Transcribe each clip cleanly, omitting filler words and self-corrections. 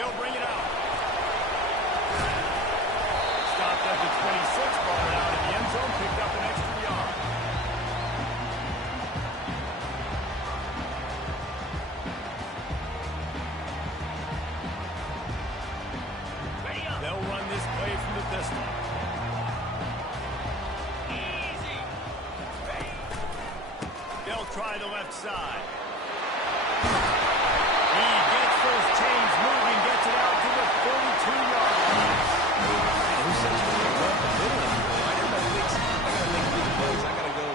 He'll bring it out. Stopped at the 26, brought it out in the end zone, picked up an extra yard. They'll run this play from the pistol. Easy. They'll try the left side. He gets those chains moving, gets it out to the 42-yard line. Who says you can run the middle anymore, right? Everybody thinks, I got to make big plays. I got to go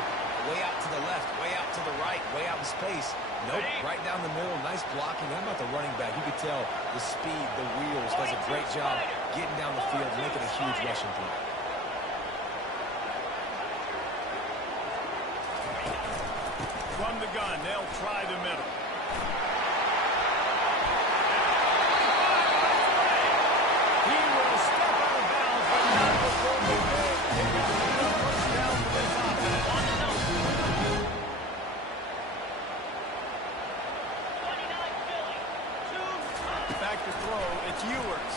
way out to the left, way out to the right, way out in space. Nope, right down the middle. Nice blocking. How about the running back? You could tell the speed, the wheels, does a great job getting down the field, making a huge rushing play. From the gun, they'll try the middle. He will step out of bounds, but not before the big pickup and a first down for this offense. Back to throw, it's Ewers.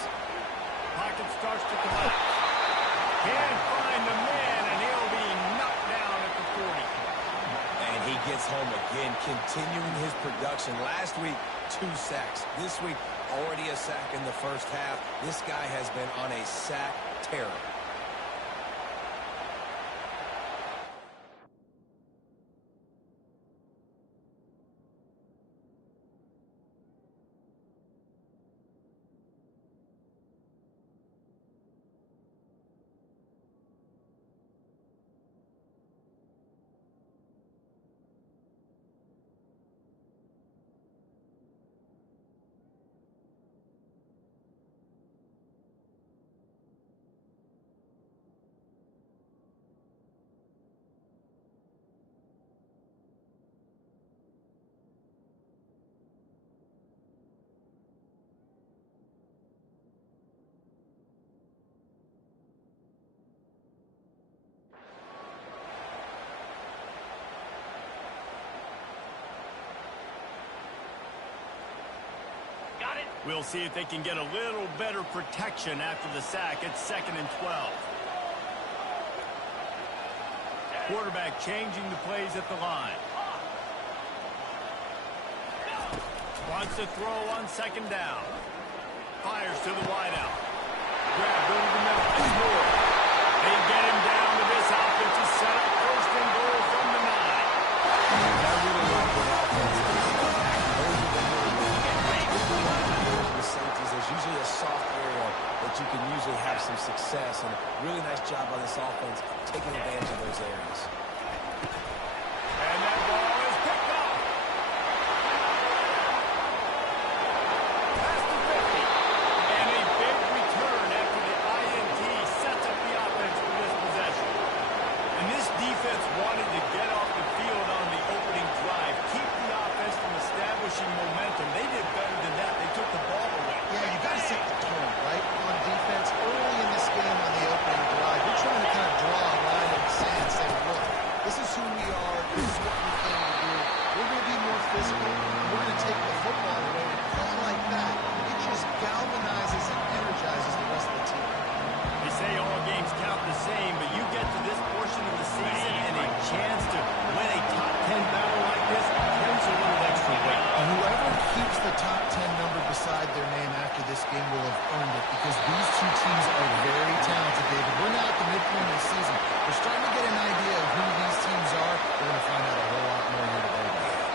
Pocket starts to collapse. Can't find the man, and he'll be knocked down at the 40. And he gets home again, continuing his production. Last week, 2 sacks. This week, already a sack in the first half. This guy has been on a sack tear. We'll see if they can get a little better protection after the sack. It's 2nd and 12. Quarterback changing the plays at the line. Wants to throw on 2nd down. Fires to the wideout. Grab over the middle. It's Moore. They get him down to this offensive setup. 1st and goal from the 9. I really like what offense is. Safeties, there's usually a soft area that you can usually have some success, and a really nice job by this offense taking advantage of those areas. And that ball is picked up. Past the 50. And a big return after the INT sets up the offense for this possession. And this defense wanted to get off the field on the opening drive, keep the offense from establishing momentum. They did better than that. They took the ball away. Yeah, you got to set the tone, right, on defense. Early in this game on the opening drive, you're trying to kind of draw a line in the sand and say, look, this is who we are. This is what we came to do. We're going to be more physical. We're going to take the football away. And play like that, it just galvanizes and energizes the rest of the team. They say all games count the same, but you get to this portion of the season and a chance to win a top 10 battle like this carries a little extra weight. Whoever keeps the top 10 number beside their name after this game will have earned it, because these two teams are very talented, David. We're now at the midpoint of the season. We're starting to get an idea of who these teams are. We're going to find out a whole lot more here today.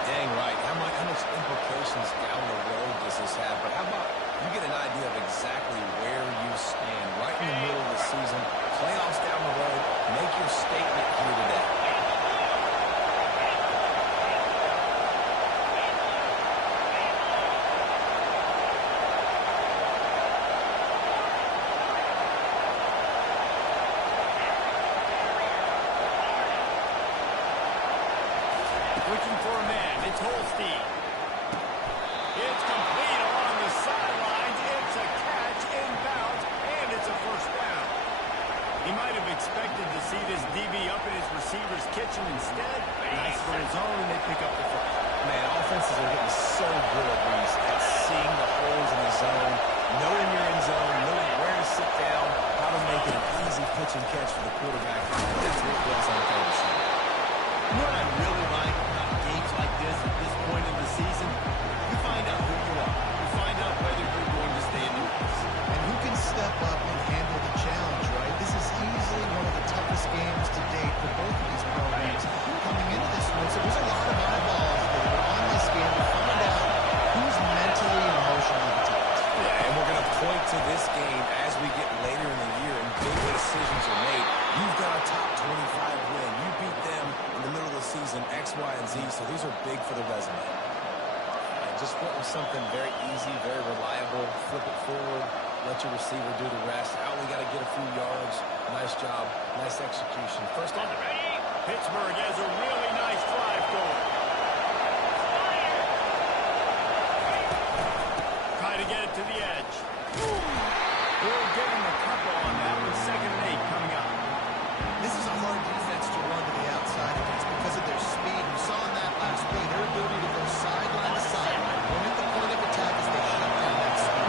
Dang right. How much implications down the road does this have? But how about you get an idea of exactly where you stand right in the middle of the season, playoffs down the road, make your statement here today. Looking for a man. It's Holstein. It's complete along the sidelines. It's a catch inbounds, and it's a first down. He might have expected to see this DB up in his receiver's kitchen instead. Nice for his own, and they pick up the first. Man, offenses are getting so good, Reese, at seeing the holes in the zone, knowing your end zone, knowing where to sit down, how to make it an easy pitch and catch for the quarterback. That's what was on third down. You know what I really like about games like this point in the season? You find out who you are. You find out whether you're going to stay in the race. And who can step up and handle the challenge, right? This is easily one of the toughest games to date for both of these programs. Coming into this one, so there's a lot of eyeballs there on this game to find out who's mentally and emotionally the toughest. Yeah, and we're going to point to this game as we get later in the year and big decisions are made. You've got a top 25 win. You beat them in the middle of the season, X, Y, and Z, so these are big for the resume. And just put with something very easy, very reliable, flip it forward, let your receiver do the rest. I only got to get a few yards. Nice job, nice execution. First on the ready. Pittsburgh has a really nice drive going. Try to get it to the edge. We'll get him a couple on that with 2nd and 8 coming up. This is a hard defense to run to the outside against because of their speed. You saw in that last play their ability to go sideline to sideline, running the point of attack as they shut down that speed.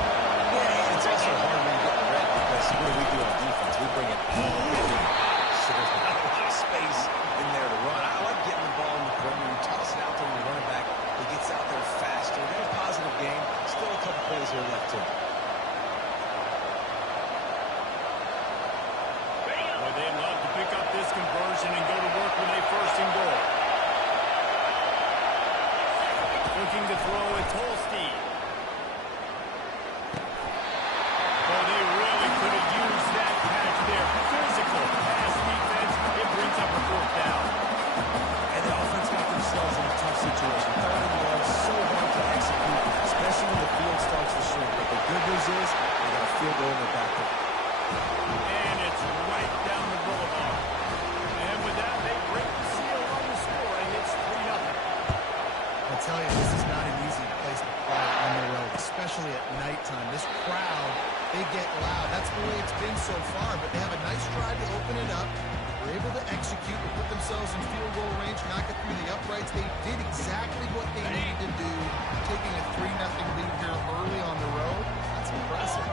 Yeah, and it's also hard when you get red because what do we do on defense? We bring it all in. So there's not a lot of space in there to run. I like getting the ball in the perimeter. You toss it out there and you run it back. He gets out there faster. Got a positive game. Still a couple plays here left to him. Well, they'd love to pick up this conversion and go to work when they first and goal. Looking to throw, it's Holstein. Oh, they really could have used that catch there. Physical pass defense. It brings up a 4th down. And the offense got themselves in a tough situation. 3rd and 1, so hard to execute, especially when the field starts to shrink. But the good news is they got a field goal in their back door. And it's right down the boulevard. And with that, they break the seal on the score, and it's 3-0. I'll tell you, this is not an easy place to play on the road, especially at nighttime. This crowd, they get loud. That's the way it's been so far, but they have a nice drive to open it up. They're able to execute and put themselves in field goal range, knock it through the uprights. They did exactly what they needed to do, taking a 3-0 lead here early on the road. That's impressive.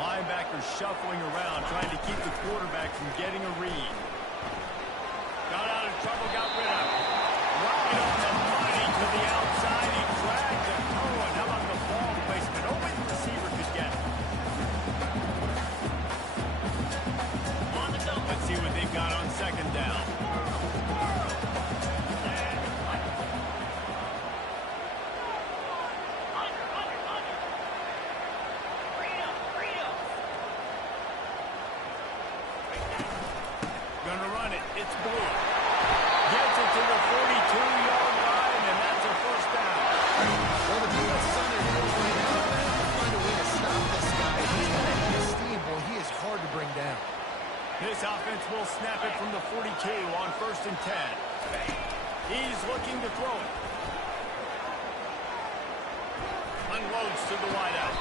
Linebackers shuffling around, trying to keep the quarterback from getting a read. Got out of trouble, got rid of it. Right on the money to the outside. He dragged the toe. And how about the ball placement? Only the receiver could get it. Let's see what they've got on 2nd down. Gonna run it. It's Blue. Gets it to the 42-yard line, and that's a 1st down. Well, the defense is on their heels right now. They're going to have to find a way to stop this guy. He's got a head of steam. Boy, he is hard to bring down. This offense will snap it from the 42 on 1st and 10. He's looking to throw it. Unloads to the wideout.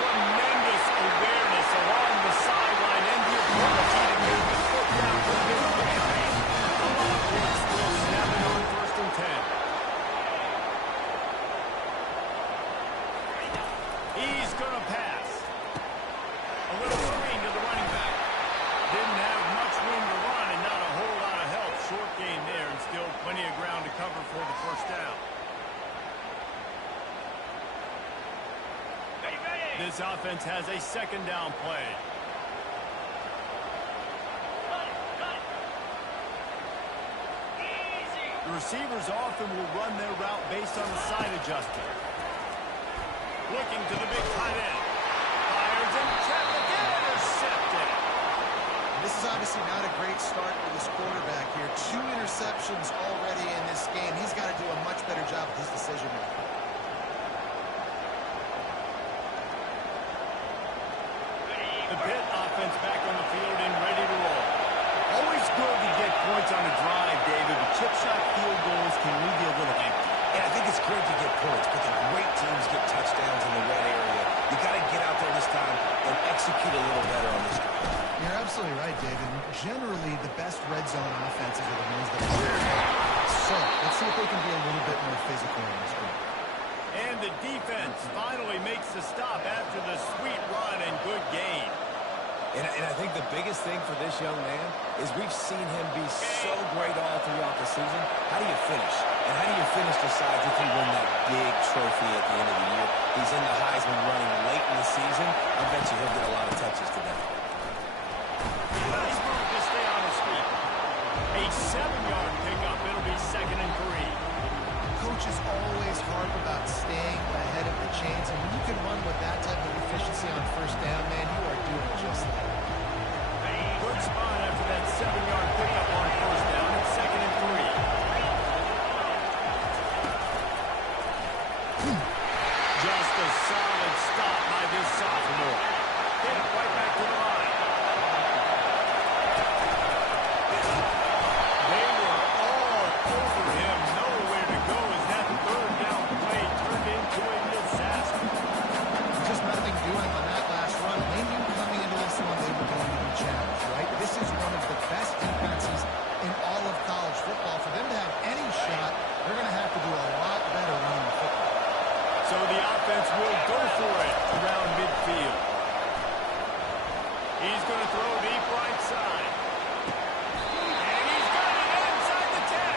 Tremendous awareness along the sideline and the ability to get the foot down for this game. It's still snapping on 1st and 10. He's going to pass. A little screen to the running back. Didn't have much room to run and not a whole lot of help. Short game there and still plenty of ground to cover for the 1st down. This offense has a 2nd down play. The receivers often will run their route based on a side adjustment. Looking to the big tight end. Fires and checked again. Intercepted. This is obviously not a great start for this quarterback here. 2 interceptions already in this game. He's got to do a much better job with his decision-making. The Pitt offense back on the field and ready to roll. Always good to get points on a drive, David, but chip shot field goals can leave you a little empty. Yeah, I think it's great to get points, but the great teams get touchdowns in the red area. You got to get out there this time and execute a little better on this drive. You're absolutely right, David. Generally, the best red zone offenses are the ones that are. So, let's see if they can be a little bit more physical in this game. And the defense finally makes the stop after the sweet run and good gain. And I think the biggest thing for this young man is we've seen him be so great all throughout the season. How do you finish? And how do you finish decides if you win that big trophy at the end of the year. He's in the Heisman running late in the season. I bet you he'll get a lot of touches today. Nice move to stay on his feet. A 7-yard pickup. It'll be 2nd and 3. Coaches always harp about staying ahead of the chains, and when you can run with that type of efficiency on 1st down, man, you are doing just that. Good spot after that 7-yard pickup on 1st down. It's 2nd and 3. Just a solid stop by this sophomore. Get it right back to the line. They were all over him. Nowhere to go as that 3rd down play turned into a disaster. Just nothing doing on that last run. They knew coming into this one they were going to be challenged, right? This is one of the best defenses in all of college football. For them to have any shot, they're going to have to do a lot better running the football. So the offense will go for it around midfield. He's going to throw deep right side. And he's got it inside the 10.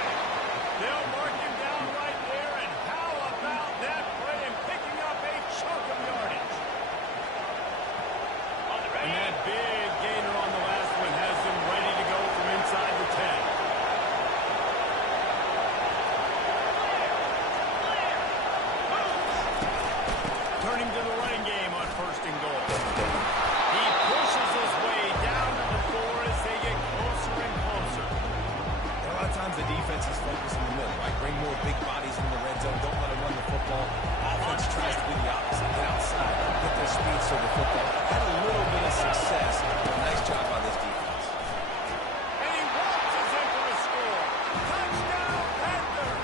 They'll mark him down right there. And how about that play and picking up a chunk of yardage? And that big gainer on the last one has them ready to go from inside the 10. Turning to the running game on 1st and goal. He pushes his way down to the 4 as they get closer and closer. And a lot of times the defense is focused in the middle, right? Bring more big bodies in the red zone. Don't let them run the football. Offense tries to do the opposite. Get outside. Get their speed so the football. Had a little bit of success. Nice job by this defense. And he walks in for a score. Touchdown, Panthers!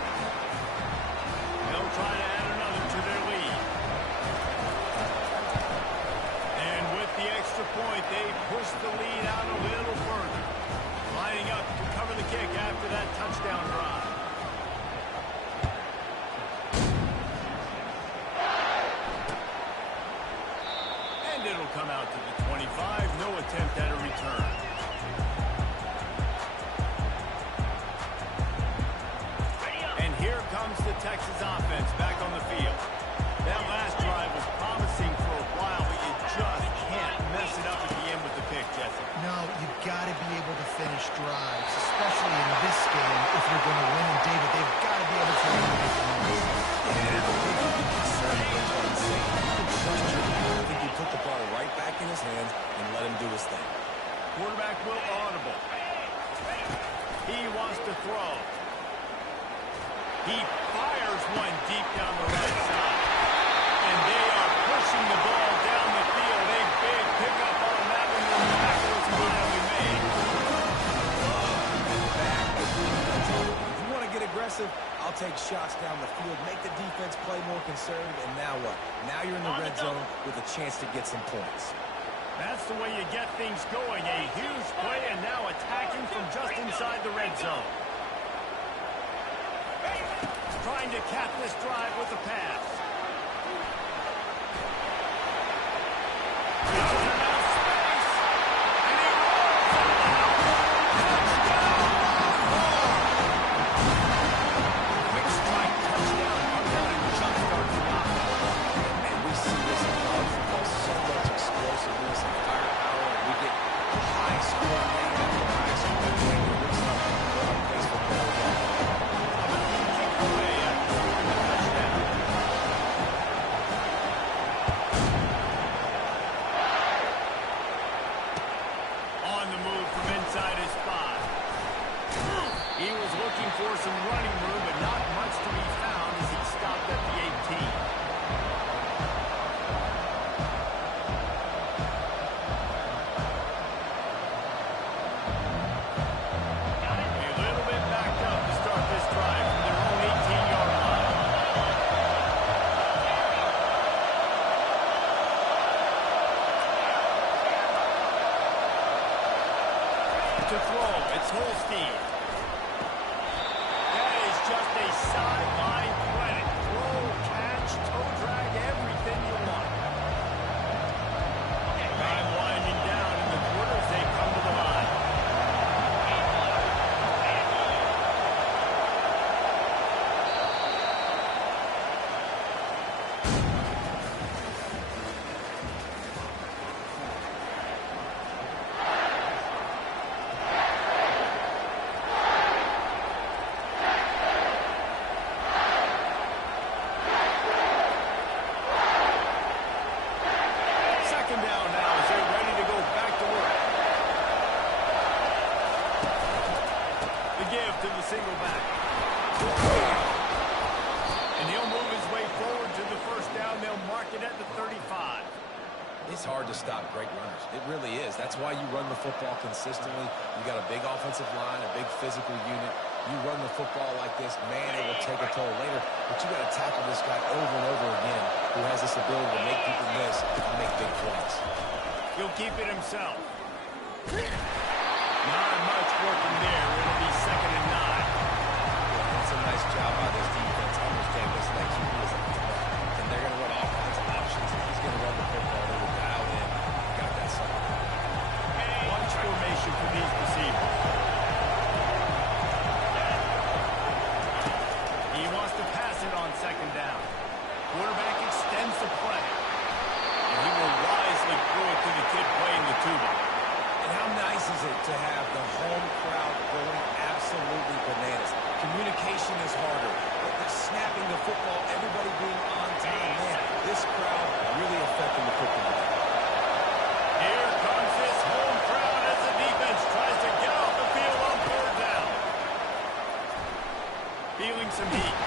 They'll try to add another to their lead. And with the extra point, they push the lead out a little further. Lining up to cover the kick after that touchdown drive. And it'll come out to the 25. No attempt at a return. And here comes the Texas offense back on the field. That last drive was promising for a while, but you just can't mess it up at the end with the pick, Jesse. No, you've got to be able to finish drives, especially in this game if you're going to win. And David, they've got to be able to eliminate the runs. And I don't think you can concern with what I'm saying. You can trust your man. I think you put the ball right back in his hands and let him do his thing. Quarterback will audible. He wants to throw. He fires one deep down the right side. And they are pushing the ball down the field. A big pickup on that one. The tackle is immediately made. If you want to get aggressive, I'll take shots down the field, make the defense play more conservative, and now what? Now you're in the red zone with a chance to get some points. That's the way you get things going. A huge play and now attacking from just inside the red zone. Trying to cap this drive with a pass. For some running room, but not much to be found as he stopped at the 18. A little bit backed up to start this drive from their own 18-yard line. To throw, it's Holstein. Just a sideline credit. Throw, catch, It's hard to stop great runners. It really is. That's why you run the football consistently. You got a big offensive line, a big physical unit. You run the football like this, man, it will take a toll later. But you got to tackle this guy over and over again who has this ability to make people miss and make big plays. He'll keep it himself. Not much working there. It'll be 2nd and 9. Yeah, that's a nice job by this defense. Understand this next year is at the top. And they're going to run all kinds of options. If he's going to run the football, they will dial in. Got that something. Bunch formation for these receivers. He wants to pass it on 2nd down. Quarterback extends the play. And he will wisely throw it to the kid playing the tuba. And how nice is it to have the home crowd going absolutely bananas? Communication is harder. But the snapping the football, everybody being on time, man, this crowd really affecting the football game. Here comes this home crowd as the defense tries to get off the field on 4th down. Feeling some heat.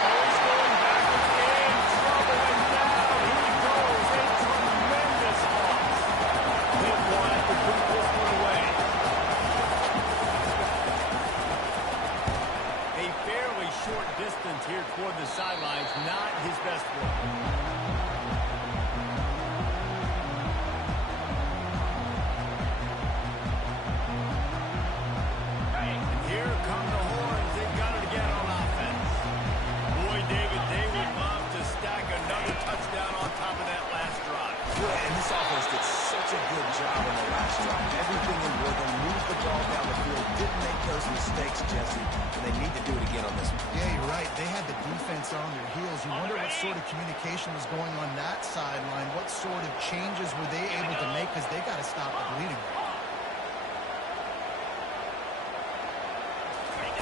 Oh, he's going backwards in trouble and down. He goes. A tremendous loss. They will have to put this one away. A fairly short distance here toward the sidelines. Not his best work. Mistakes, Jesse, and they need to do it again on this one. Yeah, you're right. They had the defense on their heels. You wonder what sort of communication was going on that sideline. What sort of changes were they able to make because they got to stop the bleeding.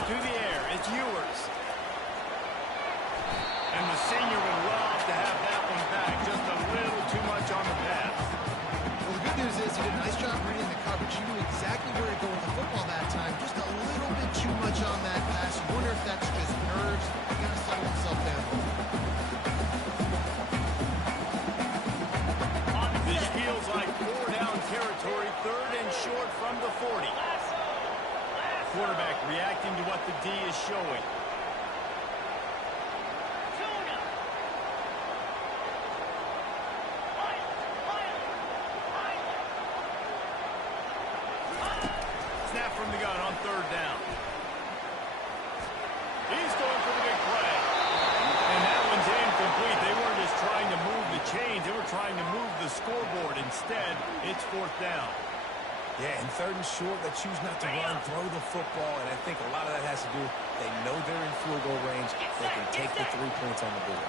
Through the air, it's Ewers. And the senior would love to have that one back. Just a little too much on the pass. Well, the good news is he did a nice job reading the coverage. He knew exactly where to go with the football that time. Just a little bit too much on that pass. You wonder if that's just nerves. He got to settle himself down. This feels like 4-down territory, 3rd and short from the 40. Quarterback reacting to what the D is showing. Snap from the gun on 3rd down. He's going for the big play. And that one's incomplete. They weren't just trying to move the chains. They were trying to move the scoreboard. Instead, it's 4th down. Yeah, and 3rd and short, they choose not to run, throw the football, and I think a lot of that has to do with they know they're in field goal range. They can take the 3 points on the board.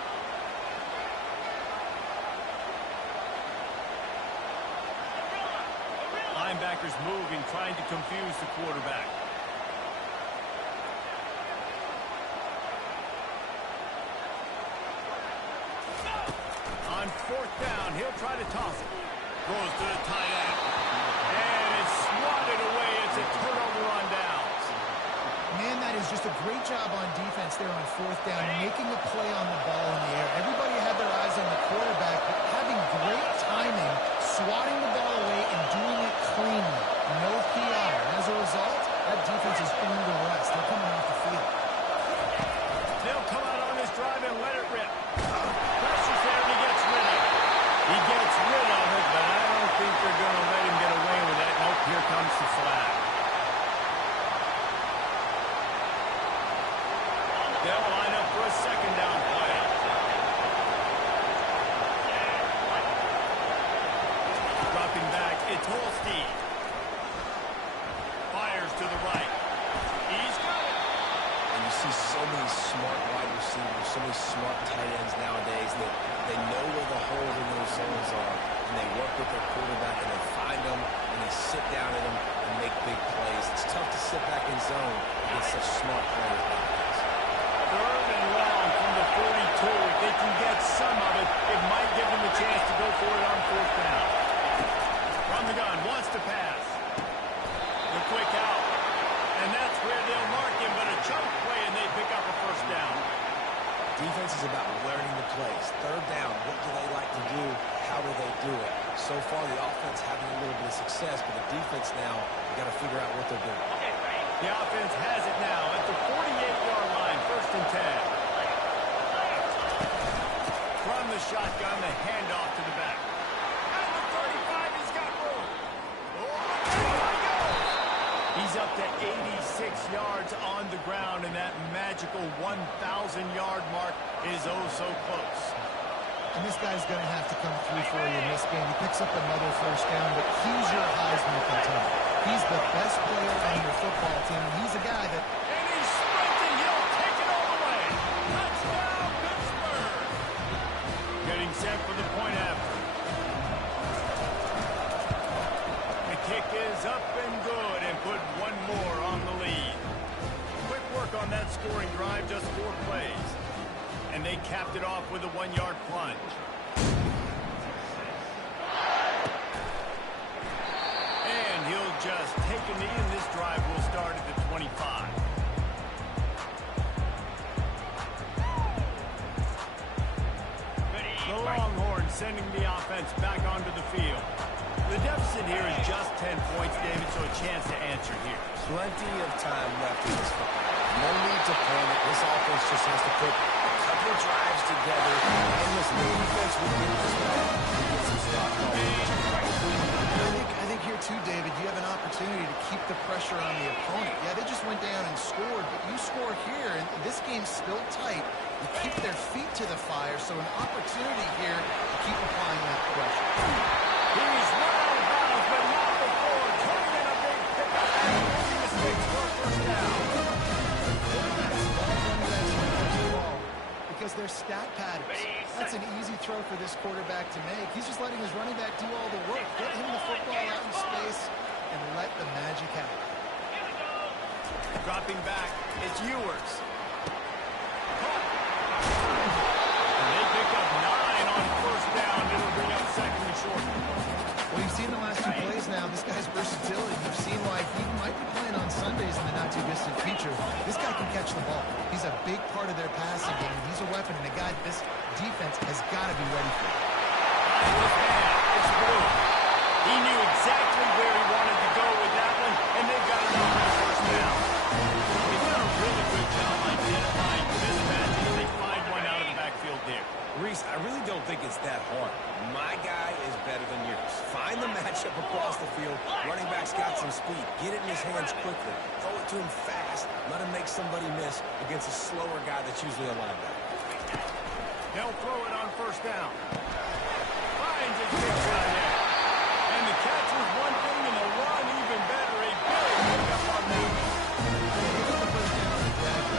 Linebackers moving, trying to confuse the quarterback. On 4th down, he'll try to toss it. Goes to the tight end. And it's swatted away. It's a turnover on downs. Man, that is just a great job on defense there on 4th down, making a play on the ball in the air. Everybody had their eyes on the quarterback, but having great timing, swatting the ball away, and doing it cleanly. No PI. And as a result, that defense is earned the rest. They're coming off the field. They'll come out on this drive and let it rip. Pressure's there, and he gets rid of it. He gets rid of it, but I don't think they're going to let him get away with that. Nope, here comes the flag. They'll line up for a 2nd down play. Dropping back, it's Holstein. Fires to the right. He's got it. And you see so many smart wide receivers, so many smart tight ends nowadays that they know where the holes in those zones are, and they work with their quarterback, and they find them, and they sit down in them and make big plays. It's tough to sit back in zone against such smart players nowadays. 3rd and long from the 42. If they can get some of it, it might give them a chance to go for it on 4th down. From the gun, wants to pass. The quick out. And that's where they'll mark him, but a chunk play, and they pick up a 1st down. Defense is about learning the plays. Third down, what do they like to do? How do they do it? So far, the offense having a little bit of success, but the defense now, you got to figure out what they're doing. The offense has it now at the 48-yard line, 1st and 10. From the shotgun, the handoff to the back. And the 35, he's got room. He's up to 86 yards on the ground, and that magical 1,000-yard mark is oh so close. And this guy's going to have to come through for you in this game. He picks up another 1st down, but he's your Heisman contender. He's the best player on your football team, and he's a guy that... And he's sprinting. He'll take it all the way. Touchdown, Pittsburgh. Getting set for the point after. The kick is up and good, and put one more on the lead. Quick work on that scoring drive, just 4 plays. And they capped it off with a 1-yard plunge. And he'll just take a knee, and this drive will start at the 25. The Longhorns sending the offense back onto the field. The deficit here is just 10 points, David, so a chance to answer here. Plenty of time left in this fight. No need to panic. This offense just has to put a couple drives together. And listen, the defense will get this back and get some stop. I think here too, David, you have an opportunity to keep the pressure on the opponent. Yeah, they just went down and scored, but you score here, and this game's still tight. You keep their feet to the fire, so an opportunity here to keep applying that pressure. He's run out of bounds, but not before turning in a big pickup and making mistakes for a 1st down. Because they're stat patterns. That's an easy throw for this quarterback to make. He's just letting his running back do all the work. Get him the football out in space and let the magic happen. Dropping back, it's Ewers. And they pick up 9 on 1st down. It'll bring up 2nd and short. Well, you've seen the last 2 plays now. This guy's versatility. You've seen why he might be playing on Sundays in the not-too-distant future. This guy can catch the ball. He's a big part of their passing game. He's a weapon, and a guy this defense has got to be ready for. It's blue. He knew exactly where he wanted to go with that one, and they've got enough for the 1st down. They've done a really good job identifying mismatches, and they find one out of the backfield there. Reese, I really don't think it's that hard. My guy is better than yours. Find the matchup across the field. Running back's got some speed. Get it in his hands quickly. Throw it to him fast. Let him make somebody miss against a slower guy that's usually a linebacker. They'll throw it on 1st down. Finds his big shot there. And the catch was one thing, and the run even better. A big pickup on that.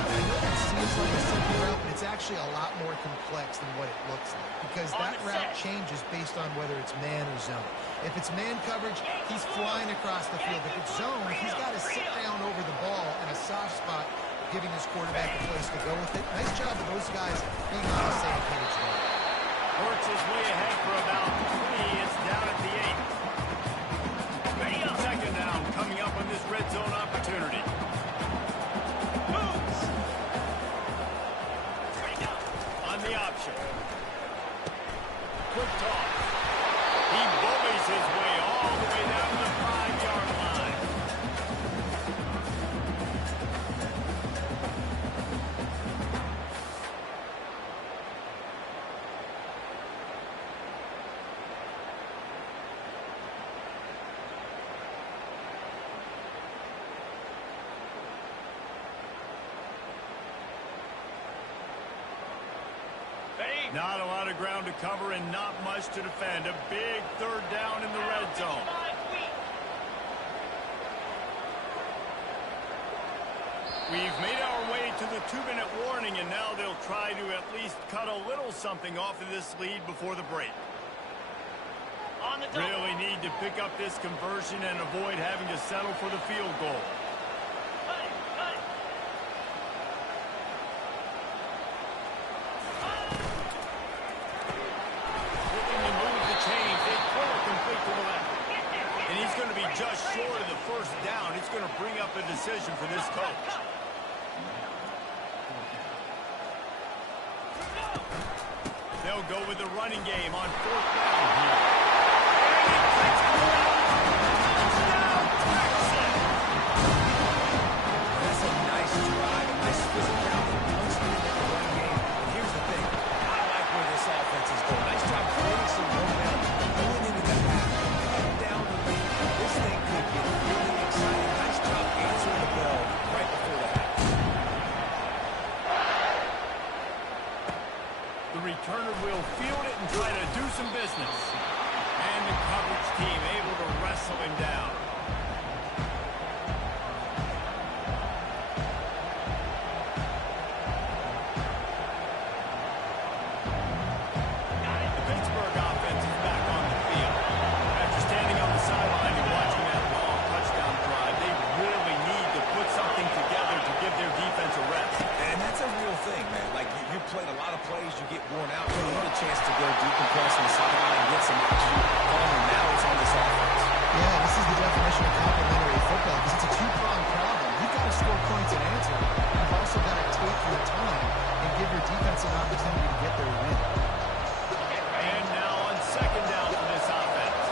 I know that seems like a simple route, but it's actually a lot more complex than what it looks like, because that route changes based on whether it's man or zone. If it's man coverage, he's flying across the field. If it's zone, he's got to sit down over the ball in a soft spot, giving his quarterback a place to go with it. Nice job of those guys being on the same page there. Works his way ahead for about 3. It's down at the 8. 2nd down coming up on this red zone opportunity. Moves. On the option. Quick toss. He bullies his way all the way down to the 5-yard line. Not a lot of ground to cover and not much to defend. A big 3rd down in the red zone. We've made our way to the 2-minute warning, and now they'll try to at least cut a little something off of this lead before the break. Really need to pick up this conversion and avoid having to settle for the field goal. Just short of the 1st down. It's going to bring up a decision for this coach. They'll go with the running game on 4th down here. And he takes it down. Touchdown, Texas! That's a nice drive, a nice physicality, punching in the running game. And here's the thing. I like where this offense is going. Nice job creating some momentum going into the half. Heading down the lead. This thing could get really exciting. Nice job answering the bell right before the half. The returner will field it and try to do some business. And the coverage team able to wrestle him down. The Pittsburgh offense is back on the field. After standing on the sideline and watching that long touchdown drive, they really need to put something together to give their defense a rest. And that's a real thing, man. Like, you played a lot of plays, you get worn out. You need a chance to go decompress on the sideline and get some oxygen. And now it's on this offense. Yeah, this is the definition of complementary football because it's a two-pronged problem. You've got to score points and answer. You've also got to take your time and give your defense an opportunity to get their win. And now on 2nd down for this offense.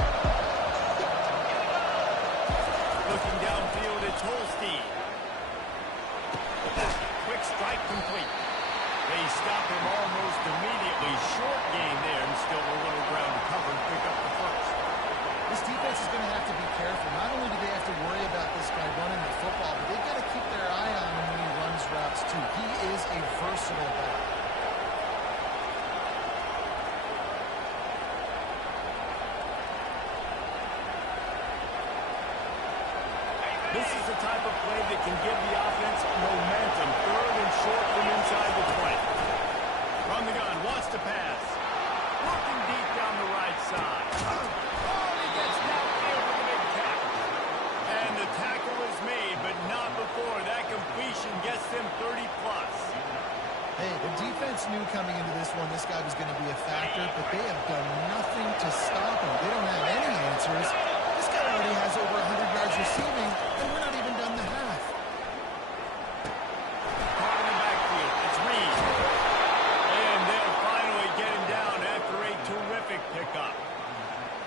Looking downfield, it's Holstein. Quick strike complete. They stop him almost immediately. Short gain there, and still a little ground to cover and pick up the first. This defense is going to have to be careful. Not only do they have to worry about this guy running the football, but they've got to keep their eye on him when he runs routes too. He is a versatile back. This is the type of play that can give the offense momentum. 3rd and short from inside the 20. From the gun, wants to pass. Looking deep down the right side. Oh, he gets downfield with a big tackle. And the tackle is made, but not before that completion gets them 30-plus. Hey, the defense knew coming into this one this guy was going to be a factor, but they have done nothing to stop him. They don't have any answers. This guy already has over 100 yards receiving, and we're not even done the half. Caught in the backfield. It's Reed. And they'll finally get him down after a terrific pickup.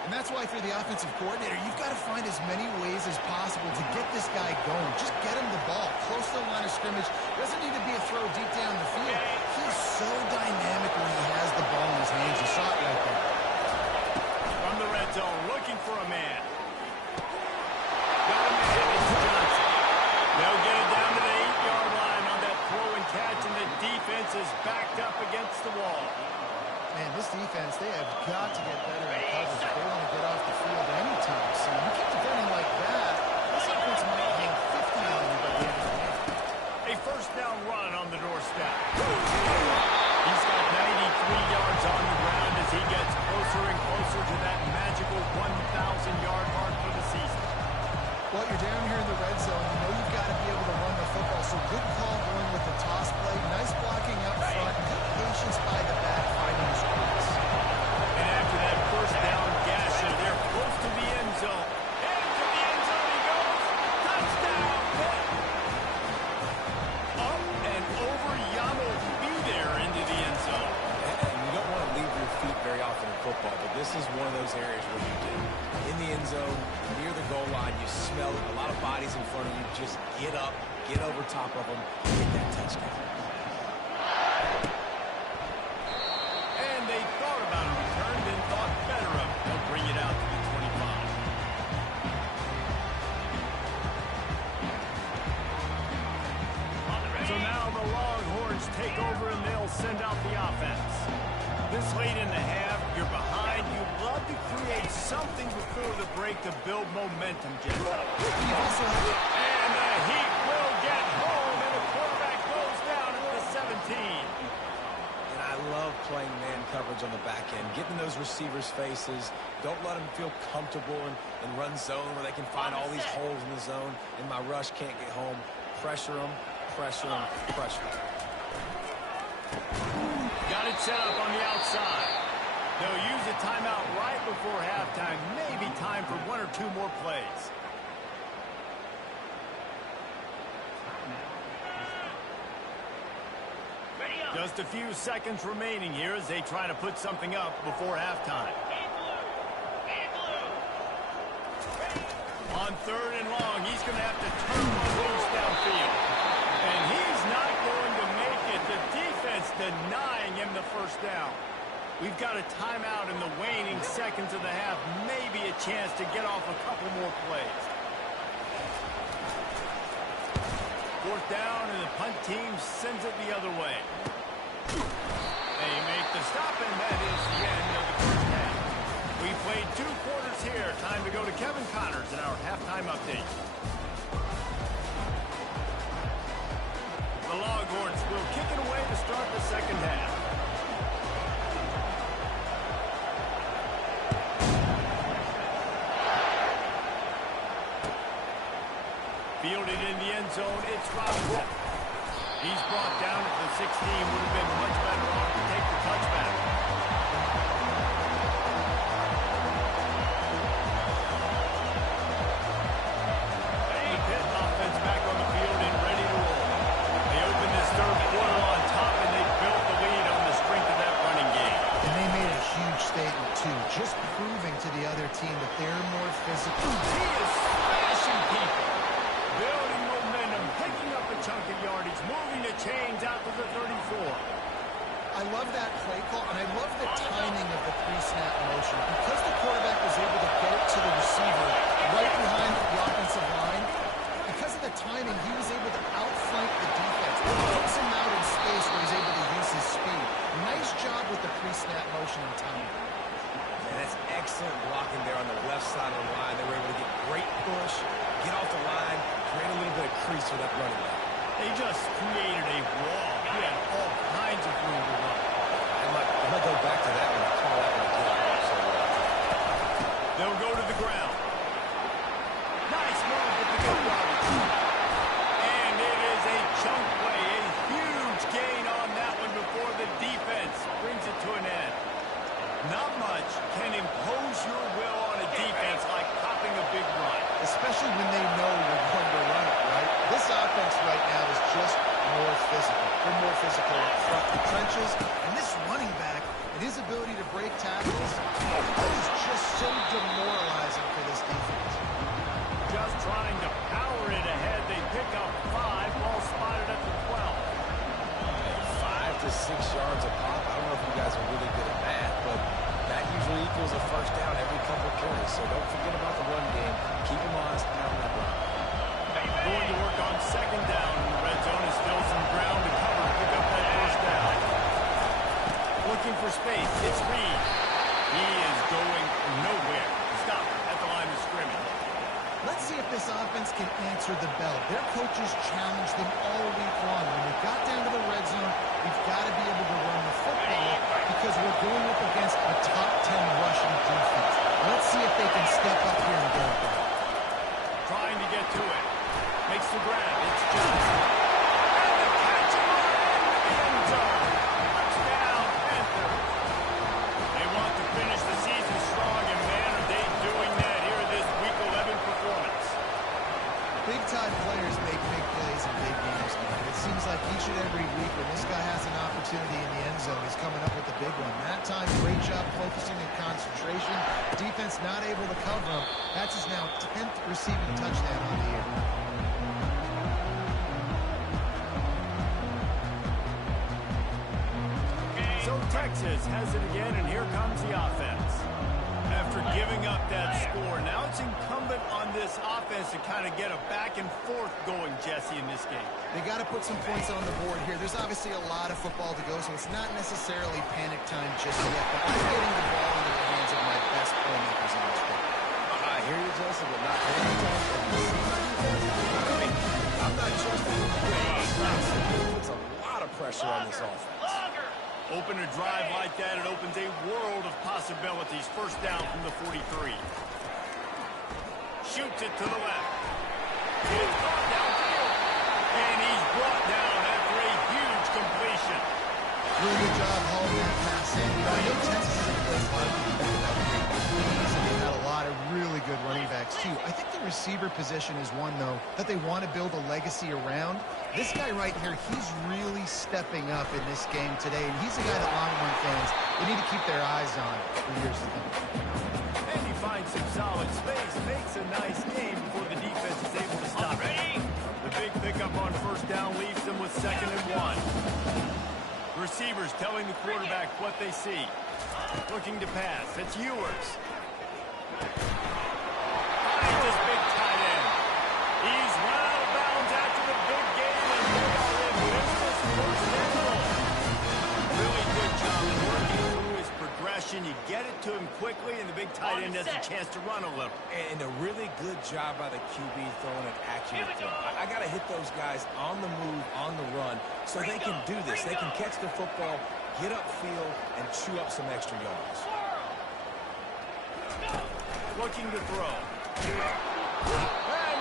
And that's why for the offensive coordinator, you've got to find as many ways as possible to get this guy going. Just get him the ball close to the line of scrimmage. Doesn't need to be a throw deep down the field. He's so dynamic when he has the ball in his hands. You saw it right there. From the red zone, looking for a man. Got a man, it's Johnson. They'll get it down to the 8-yard line on that throw and catch, and the defense is backed up against the wall. Man, this defense, they have got to get better in coverage if they want to get off the field anytime soon. You keep defending like that, this offense might hang 50 on you by the end of the game. A 1st down run on the doorstep. He's got 93 yards on the ground as he gets closer and closer to that magical 1,000-yard mark for the season. Well, you're down here in the red zone. You know you've got to be able to run the football, so good call going with the toss play. Nice blocking up front. Good patience by the back finding his space. And after that 1st down gasher, they're close to the end zone. And to the end zone he goes. Touchdown, Pitt. Up and over Yano be there into the end zone. And you don't want to leave your feet very often in football, but this is one of those areas where you do. In the end zone, near the goal line, you smell it. A lot of bodies in front of you. Just get up, get over top of them, get that touchdown. And they thought about a return, then thought better of it. They'll bring it out to the 25. So now the Longhorns take over and they'll send out the offense. This late in the half, you're behind. You love to create something before the break to build momentum, Jeff. And the Heat will get home, and the quarterback goes down at the 17. And I love playing man coverage on the back end, getting those receivers' faces. Don't let them feel comfortable and run zone where they can find all these holes in the zone, and my rush can't get home. Pressure them, pressure them, pressure them. Got it set up on the outside. They'll use a timeout right before halftime. Maybe time for 1 or 2 more plays. Ready up. Just a few seconds remaining here as they try to put something up before halftime. On 3rd and long, he's going to have to turn one loose downfield. And he's not going to make it. The defense denying him the first down. We've got a timeout in the waning seconds of the half. Maybe a chance to get off a couple more plays. 4th down, and the punt team sends it the other way. They make the stop, and that is the end of the first half. We played 2 quarters here. Time to go to Kevin Connors in our halftime update. The Longhorns will kick it away to start the second half. Fielded in the end zone, it's Robinson. He's brought down at the 16. Would have been much better off to take the touchback. The Pitt offense back on the field and ready to roll. They open this 3rd quarter on top, and they built the lead on the strength of that running game. And they made a huge statement, too, just proving to the other team that they're more physical. He is smashing people. Building momentum, picking up a chunk of yardage, moving the chains out to the 34. I love that play call, and I love the timing of the pre-snap motion. Because the quarterback was able to get it to the receiver right behind the offensive line, because of the timing, he was able to outflank the defense. It puts him out in space where he's able to use his speed. Nice job with the pre-snap motion and timing. And that's excellent blocking there on the left side of the line. They were able to get great push, get off the line, create a little bit of crease for that running back. They just created a wall. He had all kinds of room to run. I'm going to go back to that one and call that one again. So, they'll go to the ground. Nice move with the good Robinson. And it is a chunk play, a huge gain on that one before the defense brings it to an end. Not much can impose your will on a defense like popping a big run. Especially when they know you're going to run it, right? This offense right now is just more physical. They're more physical up front in the trenches. And this running back and his ability to break tackles is just so demoralizing for this defense. Just trying to power it ahead. They pick up 5, ball spotted at the 12. 5 to 6 yards a pop. I don't know if you guys are really good at math, but that usually equals a first down every couple of carries. So don't forget about the run game. Keep them honest and pound that run. Going to work on 2nd down in the red zone. Is still some ground to cover to pick up that first down. Looking for space. It's Reed. He is going nowhere. Stop at the line of scrimmage. Let's see if this offense can answer the bell. Their coaches challenged them all week long. When we got down to the red zone, we've got to be able to run the football because we're going up against a top 10 rushing defense. Let's see if they can step up here and get it back. Trying to get to it. Makes the grab. It's Johnson. And the catch in the end zone. Touchdown, Panthers. They want to finish the season strong, and man, are they doing that here in this Week 11 performance. Big-time players make big plays in big games, man. It seems like each and every week when this guy has an opportunity in the end zone, he's coming up with a big one. That time, great job focusing and concentration. Defense not able to cover him. That's his now 10th receiving touchdown on the year. So Texas has it again, and here comes the offense. After giving up that score, now it's incumbent on this offense to kind of get a back and forth going, Jesse, in this game. They got to put some points on the board here. There's obviously a lot of football to go, so it's not necessarily panic time just yet, but I'm getting the ball into the hands of my best playmakers on this game. I hear you, Jesse, but not panic time. I mean, I'm not trusting him to get a stop. It puts a lot of pressure on this offense. Open a drive like that, it opens a world of possibilities. First down from the 43. Shoots it to the left. It's caught downfield. And he's brought down after a huge completion. Really good job hauling that pass in. You know, I know Texas is a place a lot of people have great threes, and they've had a lot of really good running backs, too. I think the receiver position is one, though, that they want to build a legacy around. This guy right here, he's really stepping up in this game today, and he's a guy that Longhorn fans, they need to keep their eyes on for years to come. And he finds some solid space, makes a nice game before the defense is able to stop it. The big pickup on first down leaves them with 2nd and 1. Receivers telling the quarterback what they see. Looking to pass. It's Ewers. Finds his big tight end. He's run out of bounds after the big game, and they are in business first and goal. Really good job in working through his progression. You get it to him quickly, and the big tight end has a chance to run a little. And a really good job by the QB throwing an accurate throw. I got to hit those guys on the move, on the run, so they can do this. They can catch the football, get upfield, and chew up some extra yards. Looking to throw. And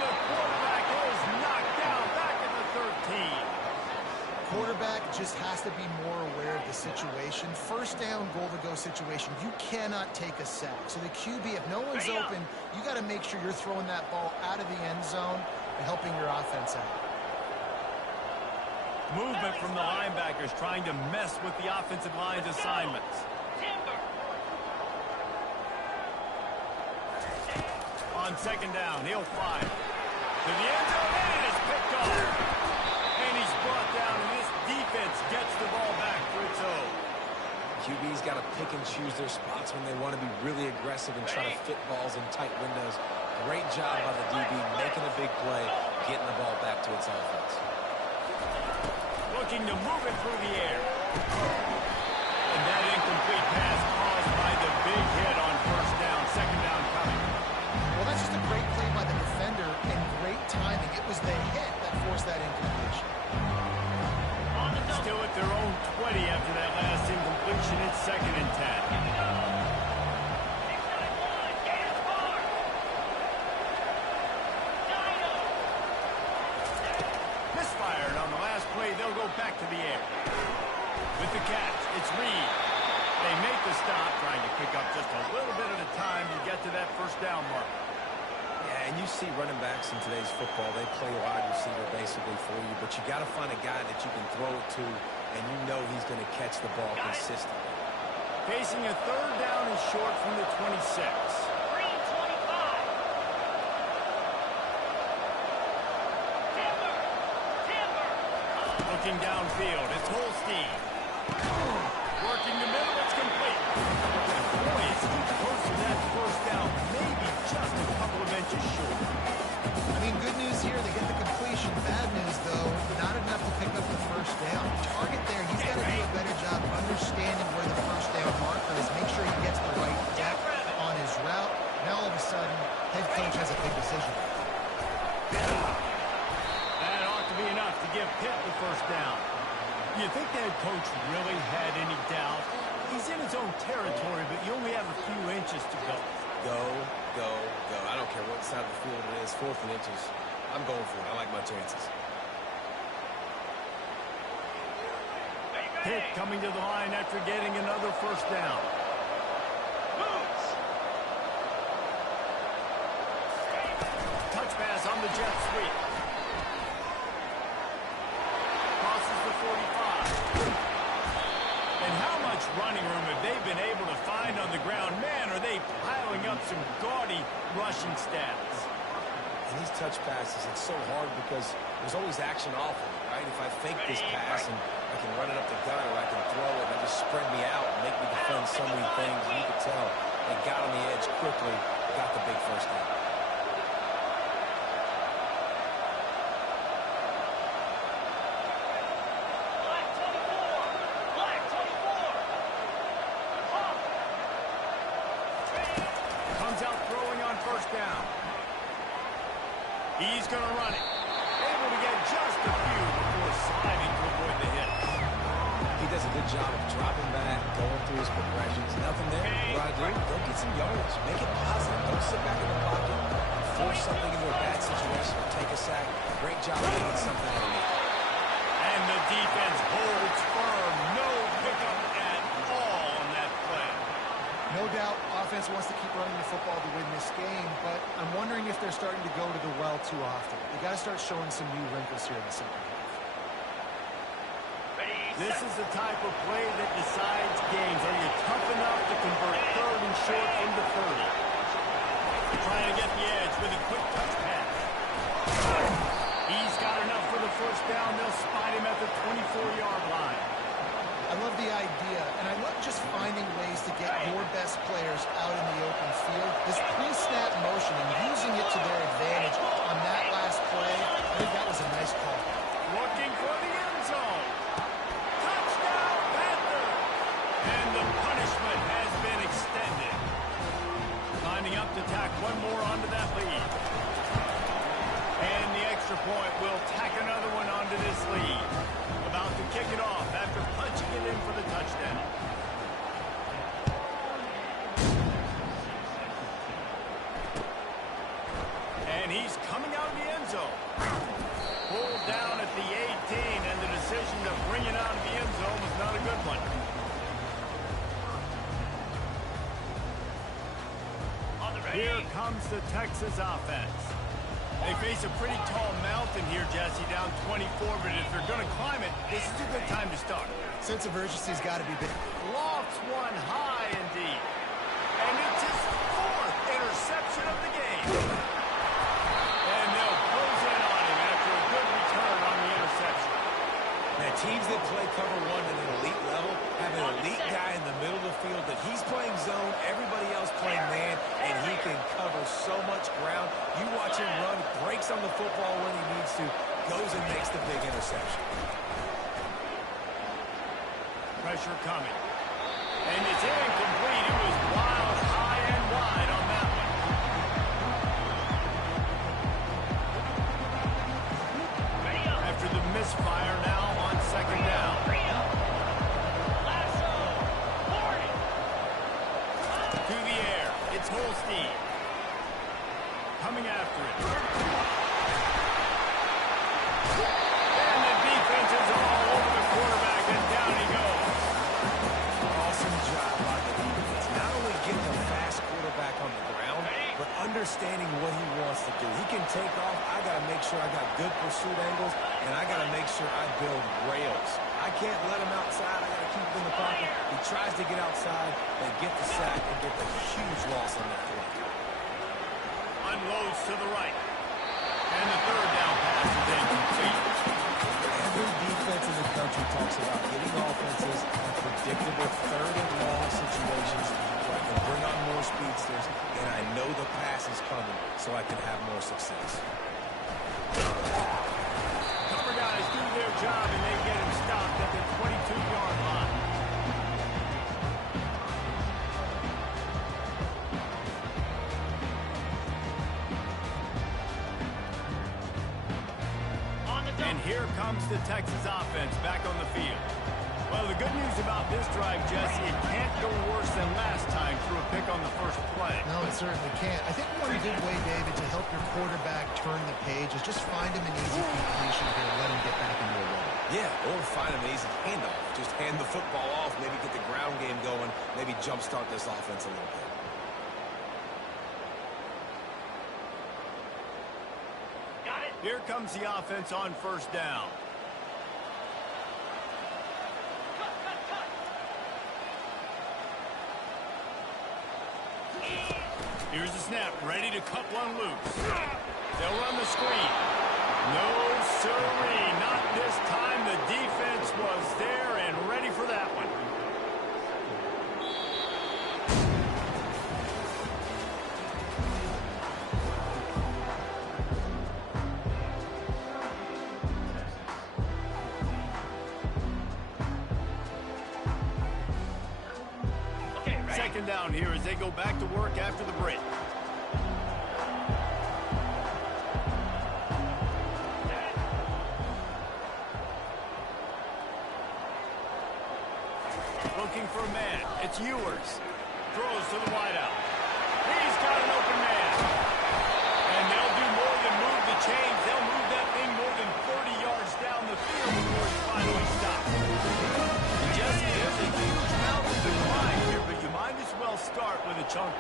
the quarterback is knocked down back at the 13. Quarterback just has to be more aware of the situation. First down, goal-to-go situation. You cannot take a sack. So the QB, if no one's open, you got to make sure you're throwing that ball out of the end zone and helping your offense out. Movement from the linebackers trying to mess with the offensive line's assignments. On 2nd down, he'll fire. To the end zone, and it is picked off. And he's brought down, and this defense gets the ball back for its own. QB's got to pick and choose their spots when they want to be really aggressive and try to fit balls in tight windows. Great job by the DB making a big play, getting the ball back to its offense. Looking to move it through the air. And that incomplete pass caused by the big hit on first down, 2nd down coming. Well, that's just a great play by the defender and great timing. It was the hit that forced that incompletion. Still at their own 20 after that last incompletion. It's 2nd and 10. Misfired on the last play. They'll go back to the air. With the catch, it's Reed. They make the stop, trying to pick up just a little bit at a time to get to that first down mark. Yeah, and you see running backs in today's football, they play wide receiver basically for you, but you got to find a guy that you can throw it to, and you know he's going to catch the ball consistently. Facing a 3rd down and short from the 26. Looking downfield, it's Holstein. Working the middle, it's complete. Boy, is he close to that first down, maybe just a couple of inches short. I mean, good news here, they get the completion. Bad news, though, not enough to pick up the first down. Target there, he's got to do a better job understanding where the first down marker is, make sure he gets the right depth on his route. Now, all of a sudden, head coach has a big decision. That ought to be enough to give Pitt the first down. You think the head coach really had any doubt? He's in his own territory, but you only have a few inches to go. Go, go, go. I don't care what side of the field it is, 4th and inches. I'm going for it. I like my chances. Pitt coming to the line after getting another first down. Touch pass on the jet sweep. Crosses the 45. And how much running room have they been able to find on the ground? Man, are they piling up some gaudy rushing stats. And these touch passes, it's so hard because there's always action off of it, right? If I fake this pass and I can run it up the gut or I can throw it and just spread me out and make me defend so many things, and you could tell they got on the edge quickly, got the big first down. Comes out throwing on first down. He's going to run it. Able to get just a few before sliding to avoid the hit. He does a good job of dropping back, going through his progressions. Nothing there. What I do, go get some yards. Make it positive. Don't sit back in the pocket. Force something into a bad situation or take a sack. Great job of making something out of it. And the defense holds firm. No pickup at all on that play. No doubt, defense wants to keep running the football to win this game, but I'm wondering if they're starting to go to the well too often. They got to start showing some new wrinkles here in the second half. This is the type of play that decides games. Are you tough enough to convert third and short into 30? Trying to get the edge with a quick touch pass. He's got enough for the first down. They'll spot him at the 24-yard line. I love the idea, and I love just finding ways to get your best players out in the open field. This pre-snap motion and using it to their advantage on that last play, I think that was a nice call. Looking for the end zone. Touchdown, Panther! And the punishment has been extended. Lining up to tack one more onto that lead. And the extra point will tack another one onto this lead. About to kick it off after punching it in for the touchdown. And he's coming out of the end zone. Pulled down at the 18, and the decision to bring it out of the end zone was not a good one. Here comes the Texas offense. They face a pretty tall mountain here, Jesse, down 24, but if they're going to climb it, this is a good time to start. Sense of urgency's got to be big. Lofts one high and deep. And it's his fourth interception of the game. And they'll close in on him after a good return on the interception. Now, teams that play cover one at an elite level have an elite guy in the middle of the field that he's playing zone, everybody else playing man, and he can cover so much ground. You watch him run, breaks on the football when he needs to, goes and makes the big interception. Pressure coming. And it's incomplete. It was wild, high, and wide on that one. After the misfire now on second down. To the air. It's Holstein. Coming after it. And the defense is all over the quarterback, and down he goes. Awesome job by the defense. Not only getting a fast quarterback on the ground, but understanding what he wants to do. He can take off. I got to make sure I got good pursuit angles, and I got to make sure I build rails. I can't let him outside. I got to keep him in the pocket. He tries to get outside, they get the sack, and get the huge loss on that play. Unloads to the right. And the third down pass is incomplete. Every defense in the country talks about getting offenses in predictable third and long situations where I can bring on more speedsters, and I know the pass is coming so I can have more success. Cover guys do their job, and they get him stopped at the 22-yard line. And here comes the Texas offense back on the field. Well, the good news about this drive, Jesse, it can't go worse than last time through a pick on the first play. No, it certainly can't. I think one good way, David, to help your quarterback turn the page is just find him an easy completion here and let him get back into a rhythm. Yeah, or find an easy handoff. Just hand the football off, maybe get the ground game going, maybe jumpstart this offense a little bit. Here comes the offense on first down. Here's the snap, ready to cut one loose. They'll run the screen. No, sirree, not this time. The defense was there and ready for that one. Second down here as they go back to work after the break. Looking for a man. It's Ewers. Throws to the wideout. He's got an open man. And they'll do more than move the chains. They'll move that thing more than 30 yards down the field before he finally stops. Jesse, there's a huge mountain to climb here, but you might as well start with a chunk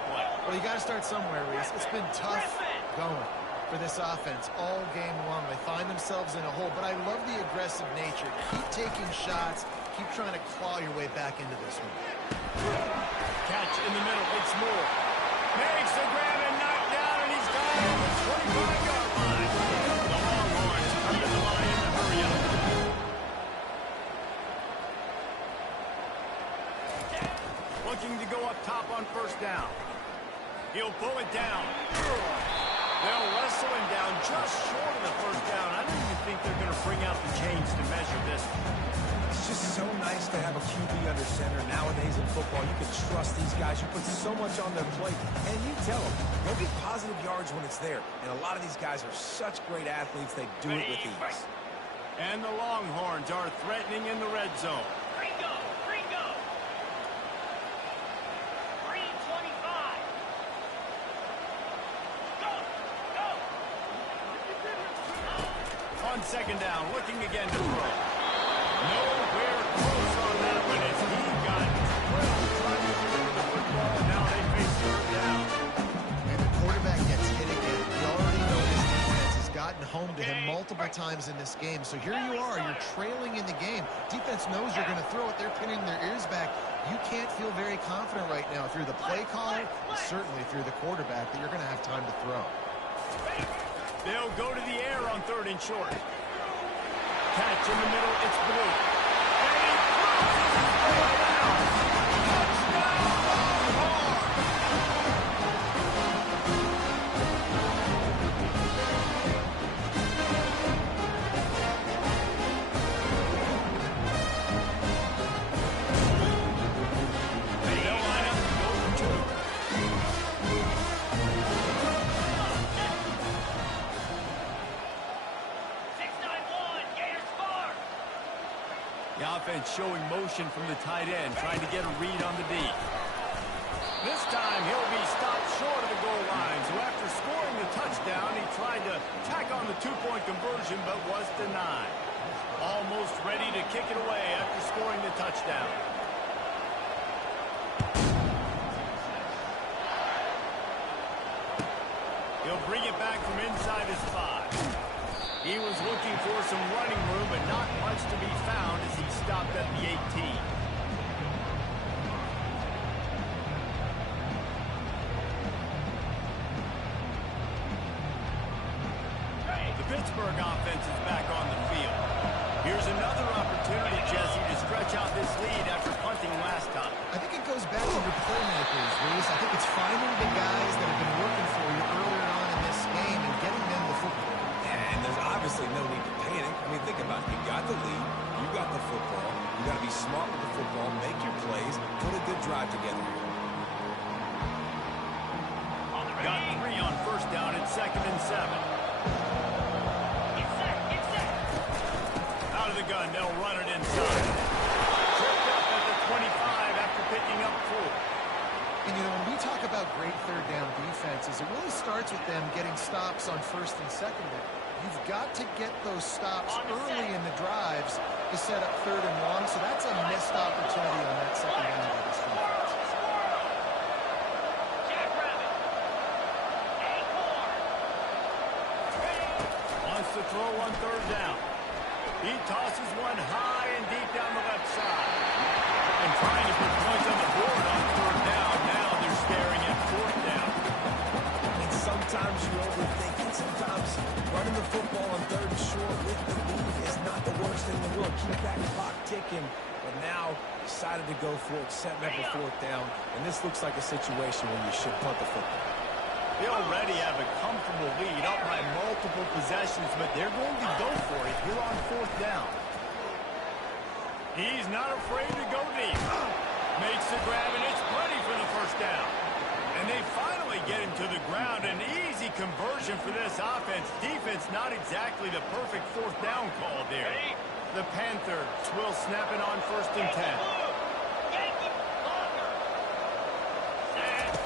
Well, you got to start somewhere, Reese. It's been tough going for this offense all game long. They find themselves in a hole, but I love the aggressive nature. Keep taking shots. Keep trying to claw your way back into this one. Catch in the middle. It's Moore. Makes the grab and knocked down, and he's got it at the 25-yard line. The Longhorns come to the line in the hurry up. Looking to go up top on first down. He'll pull it down. They'll wrestle him down just short of the first down. I don't even think they're going to bring out the chains to measure this. It's just so nice to have a QB under center. Nowadays in football, you can trust these guys. You put so much on their plate, and you tell them, go get positive yards when it's there. And a lot of these guys are such great athletes, they do it with ease. And the Longhorns are threatening in the red zone. Gringo! Gringo! Green 25. Go! Go! On second down, looking again to throw. Nowhere close on that one as he got 12 trying to deliver the football. Now they face third down. And the quarterback gets hit again. We already know this defense has gotten home to him multiple times in this game. So here you are. You're trailing in the game. Defense knows you're going to throw it. They're pinning their ears back. You can't feel very confident right now if you're the play caller, and certainly if you're the quarterback, that you're going to have time to throw. They'll go to the air on third and short. Catch in the middle, it's Blue. And he crosses his way down. Touchdown, Carolina, go for two. The offense showing motion from the tight end, trying to get a read on the D. This time he'll be stopped short of the goal line. So after scoring the touchdown, he tried to tack on the two-point conversion, but was denied. Almost ready to kick it away after scoring the touchdown. He'll bring it back from inside his 5. He was looking for some running room, but not much to be found as he stopped at the 18. The Pittsburgh offense is back on the field. Here's another opportunity, Jesse, to stretch out this lead after punting last time. I think it goes back to your playmakers, Reese. I think it's finding the guys that have been working for you earlier on in this game and getting them the football. And there's obviously no need to panic. I mean, think about it. You got the lead. You got the football. You got to be smart with the football, make your plays, put a good drive together. Got 3 on first down and 2nd and 7. Get set! Out of the gun, they'll run it inside. Tripped up at the 25 after picking up 4. And, you know, when we talk about great third down defenses, it really starts with them getting stops on first and second. You've got to get those stops early in the drives to set up third and long, so that's a missed opportunity on that second down by this defense. Jackrabbit! Acorn! Wants to throw on third down. He tosses one high and deep down the left side. And trying to put points on the board on third down. Now they're staring at fourth down. And sometimes you overthink it. Sometimes running the football on third and short with the lead is not the worst thing in the world. Keep that clock ticking. But now decided to go for it, setting up a fourth down. And this looks like a situation where you should punt the football. They already have a comfortable lead up by multiple possessions, but they're going to go for it here on fourth down. He's not afraid to go deep. Makes the grab, and it's plenty for the first down. And they finally get him to the ground. An easy conversion for this offense. Defense not exactly the perfect fourth down call there. The Panthers will snap it on first and 10.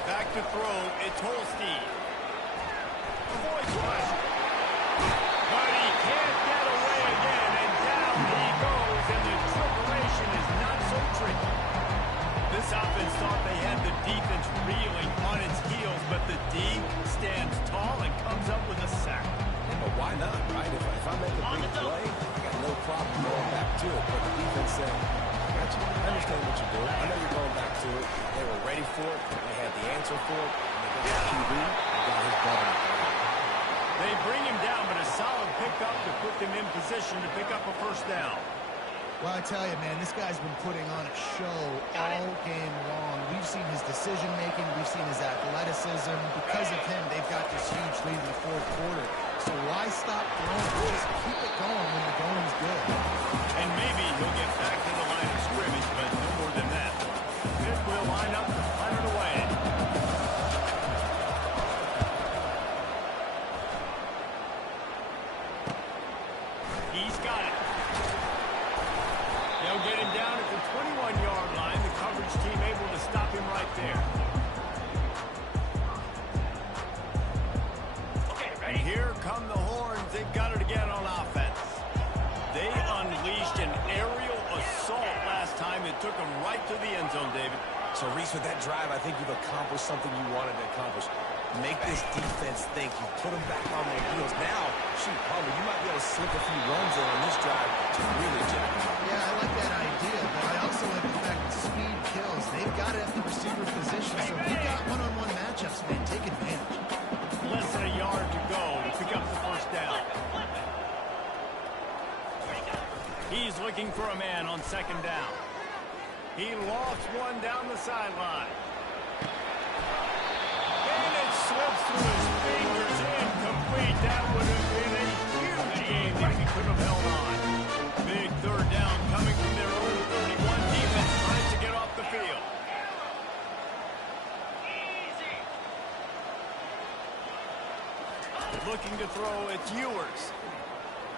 Back to throw, it's Holstein. Avoids pressure. But he can't get away again, and down he goes, and the preparation is not so tricky. This offense thought they had the defense reeling on its heels, but the D stands tall and comes up with a sack. Yeah, but why not, right? If I make a big play, I got no problem going back to it. But the defense said, I got you. I understand what you're doing. I know you're going back to it. They were ready for it. They had the answer for it. And they got the QB and got his butt on the ground. They bring him down, but a solid pickup to put them in position to pick up a first down. Well, I tell you, man, this guy's been putting on a show all game long. We've seen his decision-making. We've seen his athleticism. Because of him, they've got this huge lead in the fourth quarter. So why stop throwing? Just keep it going when the going's good. And maybe he'll get back to the line of scrimmage, but no more than that. Pitt will line up to punt it away. He's got it. They'll get him down at the 21-yard line. The coverage team able to stop him right there. Okay, And ready? here come the horns. They've got it again on offense. They unleashed an aerial assault last time. It took them right to the end zone, David. So, Reese, with that drive, I think you've accomplished something you wanted to accomplish. Make this defense think. You put them back on their heels. Now, shoot, Palmer, you might be able to slip a few runs in on this drive to really jack them up. Yeah, I like that idea, but I also like the fact that speed kills. They've got it at the receiver position, so we got one-on-one matchups, man. Take advantage. Less than a yard to go to pick up the first down. He's looking for a man on second down. He lost one down the sideline. And it slips through his fingers, incomplete. That would have been a huge game if he could have held on. Big third down coming from their own 31. Defense trying to get off the field. Easy. Looking to throw, it's Ewers.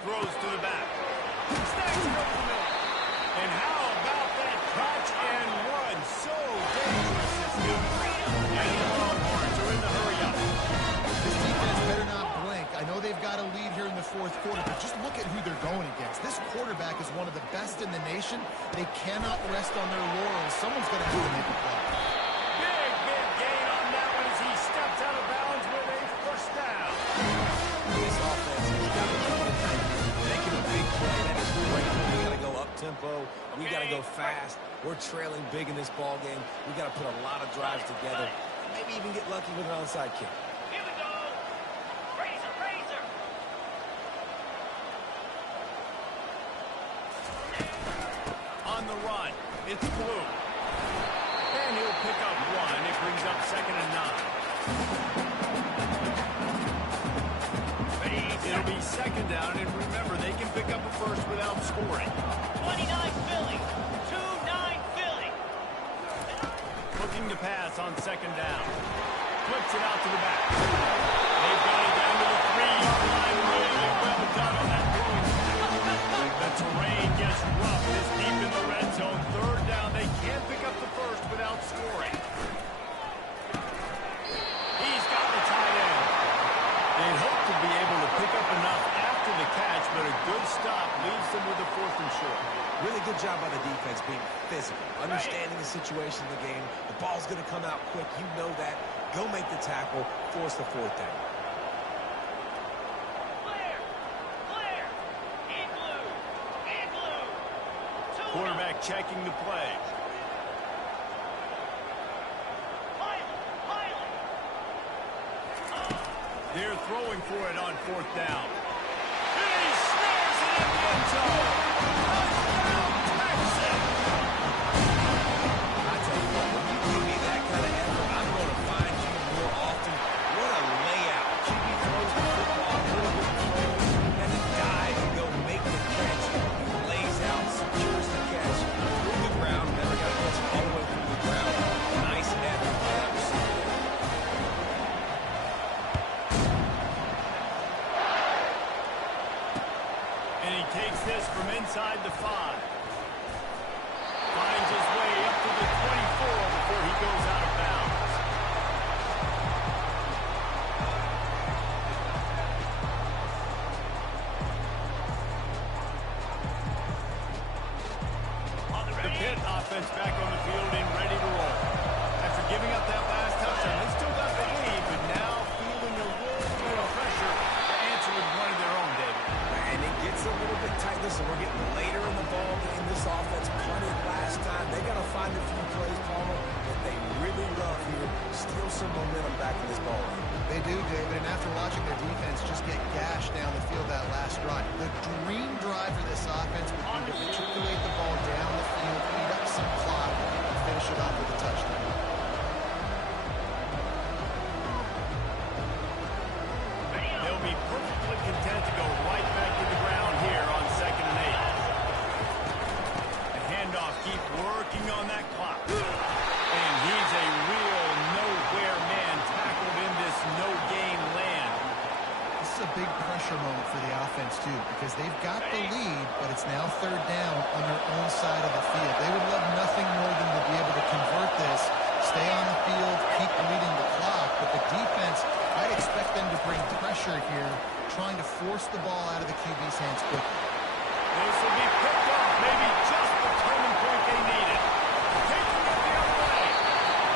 Throws to the back. Snacks it up the middle. And how about that catch and run? So dangerous this game. And the Longhorns are in the hurry-up. This defense better not blink. I know they've got a lead here in the fourth quarter, but just look at who they're going against. This quarterback is one of the best in the nation. They cannot rest on their laurels. Someone's going to have to make a play. Big gain on that one as he steps out of bounds with a first down. This offense has got to keep it making a big play. That is great. We got to go up-tempo. We got to go fast. We're trailing big in this ball game. We got to put a lot of drives together. Maybe even get lucky with an onside kick. Here we go. Razor, razor. On the run, it's Blue. And he'll pick up one. It brings up 2nd and 9. It'll be 2nd down, and remember, they can pick up a first without scoring. 29 Philly. 2-9 Philly. Looking to pass on 2nd down. Flips it out to the back. They've got it down to the 3-yard line. Really well done on that throwing pass. The terrain gets rough this deep in the red zone. 3rd down. They can't pick up the first without scoring. He's got the tight end. They'd hope to be able to pick up enough after the catch, but a good stop leaves them with a 4th and short. Really good job by the defense being physical, understanding the situation in the game. The ball's going to come out quick. You know that. Go make the tackle, force the 4th down. Clear. Clear. In blue. In blue. Quarterback checking the play. Pilot. They're throwing for it on 4th down. And he snares it in the end zone. Touchdown, Texas! I tell you what, when you give me that kind of effort, I'm going to find you more often. What a layout. QB throws the football, a little bit throws, and then dives and go make the catch. He lays out, secures the catch through the ground. Never got to catch it all the way through the ground. Nice effort by that receiver. And he takes this from inside the 5. Finds his way up to the 24 before he goes out of bounds. The Pitt offense back on the field and ready to roll. After giving up that last momentum back in this ball game. They do, David, and after watching their defense just get gashed down the field that last drive, the dream drive for this offense would be to matriculate the ball down the field, eat up some clock, and finish it off with a touchdown. They'll be perfectly content to go right back to the ground here on 2nd and 8. The handoff keep working on that clock. And he's a real nowhere man tackled in this no-game land. This is a big pressure moment for the offense, too, because they've got the lead, but it's now 3rd down on their own side of the field. They would love nothing more than to be able to convert this, stay on the field, keep leading the clock, but the defense, I'd expect them to bring pressure here, trying to force the ball out of the QB's hands quickly. This will be picked off, maybe just the turning point they needed. Taking it the other way.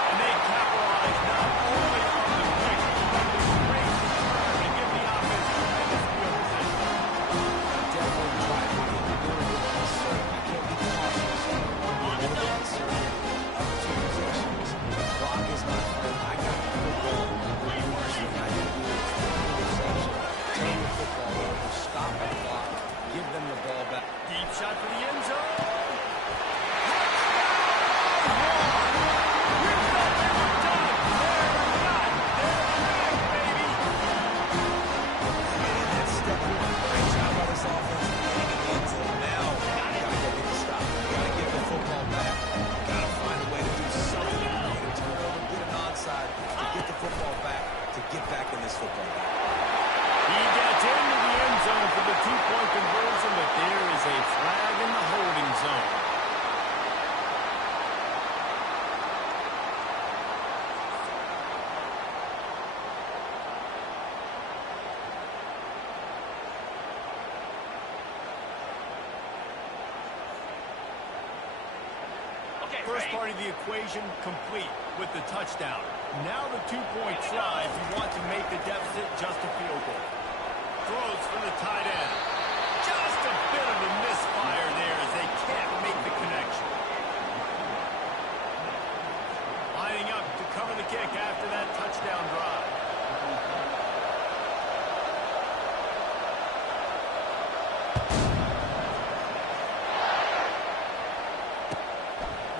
And they capitalize not only on the pick, but the great return to give the offense tremendous field position. Definitely try to get a little bit concerned. I can't be cautious. I'm a little bit concerned. Up 2 possessions. The clock is my friend. I got to put the ball. The worst thing I can do is take the reception, turn the football over, stop the clock, give them the ball back. Deep shot for the end zone. Football back to get back in this football game. He gets into the end zone for the 2-point conversion, but there is a flag in the holding zone. First part of the equation complete with the touchdown. Now the 2-point try if you want to make the deficit just a field goal. Throws for the tight end. Just a bit of a misfire there as they can't make the connection. Lining up to cover the kick after that touchdown drive.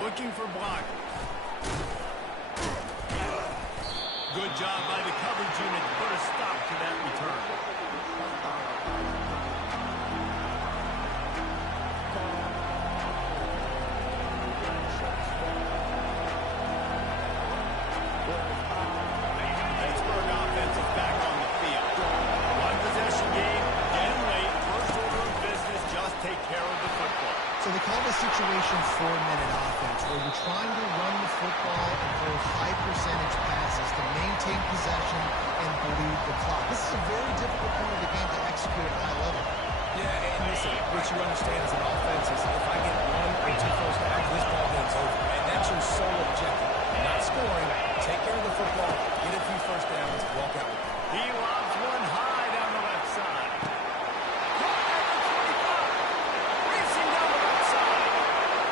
Looking for blockers. Good job by the coverage unit to put a stop to that return. Pittsburgh offense is back on the field. One possession game, getting late. First order of business, just take care of the football. So they call this situation 4-minute offense, where you're trying to run the football and throw high percentage passes to maintain possession and bleed the clock. This is a very difficult point of the game to execute at a high level. Yeah, and listen, what you understand as an offense is if I get 1 or 2 first downs, this ball game's over. And that's your sole objective. Not scoring, take care of the football, get a few first downs, walk out with it. He lobs one high down the left side. Caught at the 25. Racing down the left side.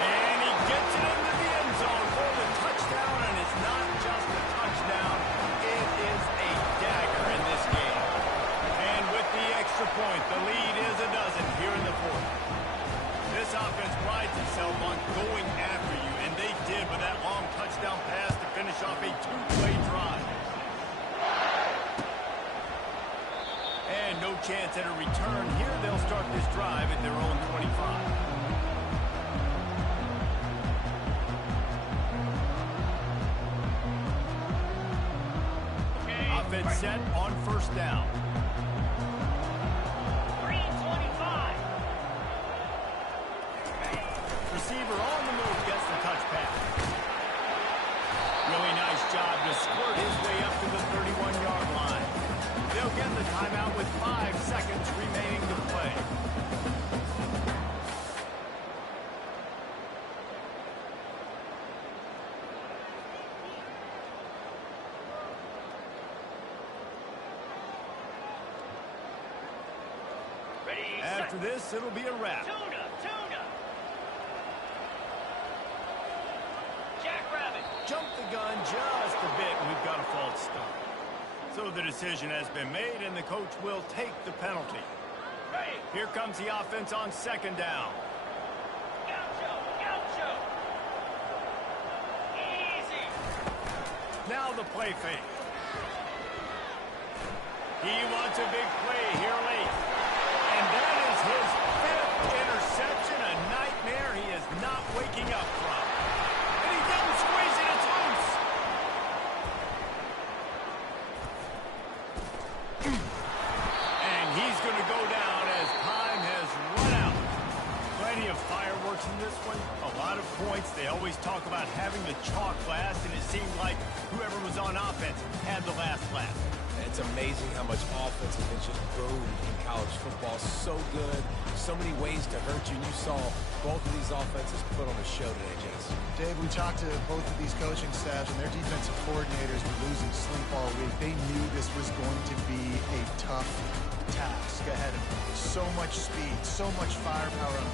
And he gets it into the end zone for the touchdown, and it's not just a touchdown. It is a dagger in this game. And with the extra point, the lead is a dozen here in the 4th. This offense prides itself on going after you, and they did with that long touchdown pass to finish off a 2-play drive. And no chance at a return here. They'll start this drive at their own 25. Offense set on first down. Receiver on the move gets the touch pass. Really nice job to squirt his way up to the 31-yard line. They'll get the timeout with 5 seconds remaining to play. After this, it'll be a wrap. jumped the gun just a bit, and we've got a false start. So the decision has been made, and the coach will take the penalty. Here comes the offense on second down. Gaucho, gaucho. Easy. Now the play fake. He wants a big play here late. And that is his fifth interception, a nightmare he is not waking up from. And he didn't squeeze it, it's loose. And he's going to go down as time has run out. Plenty of fireworks in this one. A lot of points. They always talk about having the chalk last, and it seemed like whoever was on offense had the last laugh. It's amazing how much offense has been just boomed in college football. So good. So many ways to hurt you. And you saw both of these offenses put on a show today, Jason. Dave, we talked to both of these coaching staffs, and their defensive coordinators were losing sleep all week. They knew this was going to be a tough task ahead of them. So much speed, so much firepower on both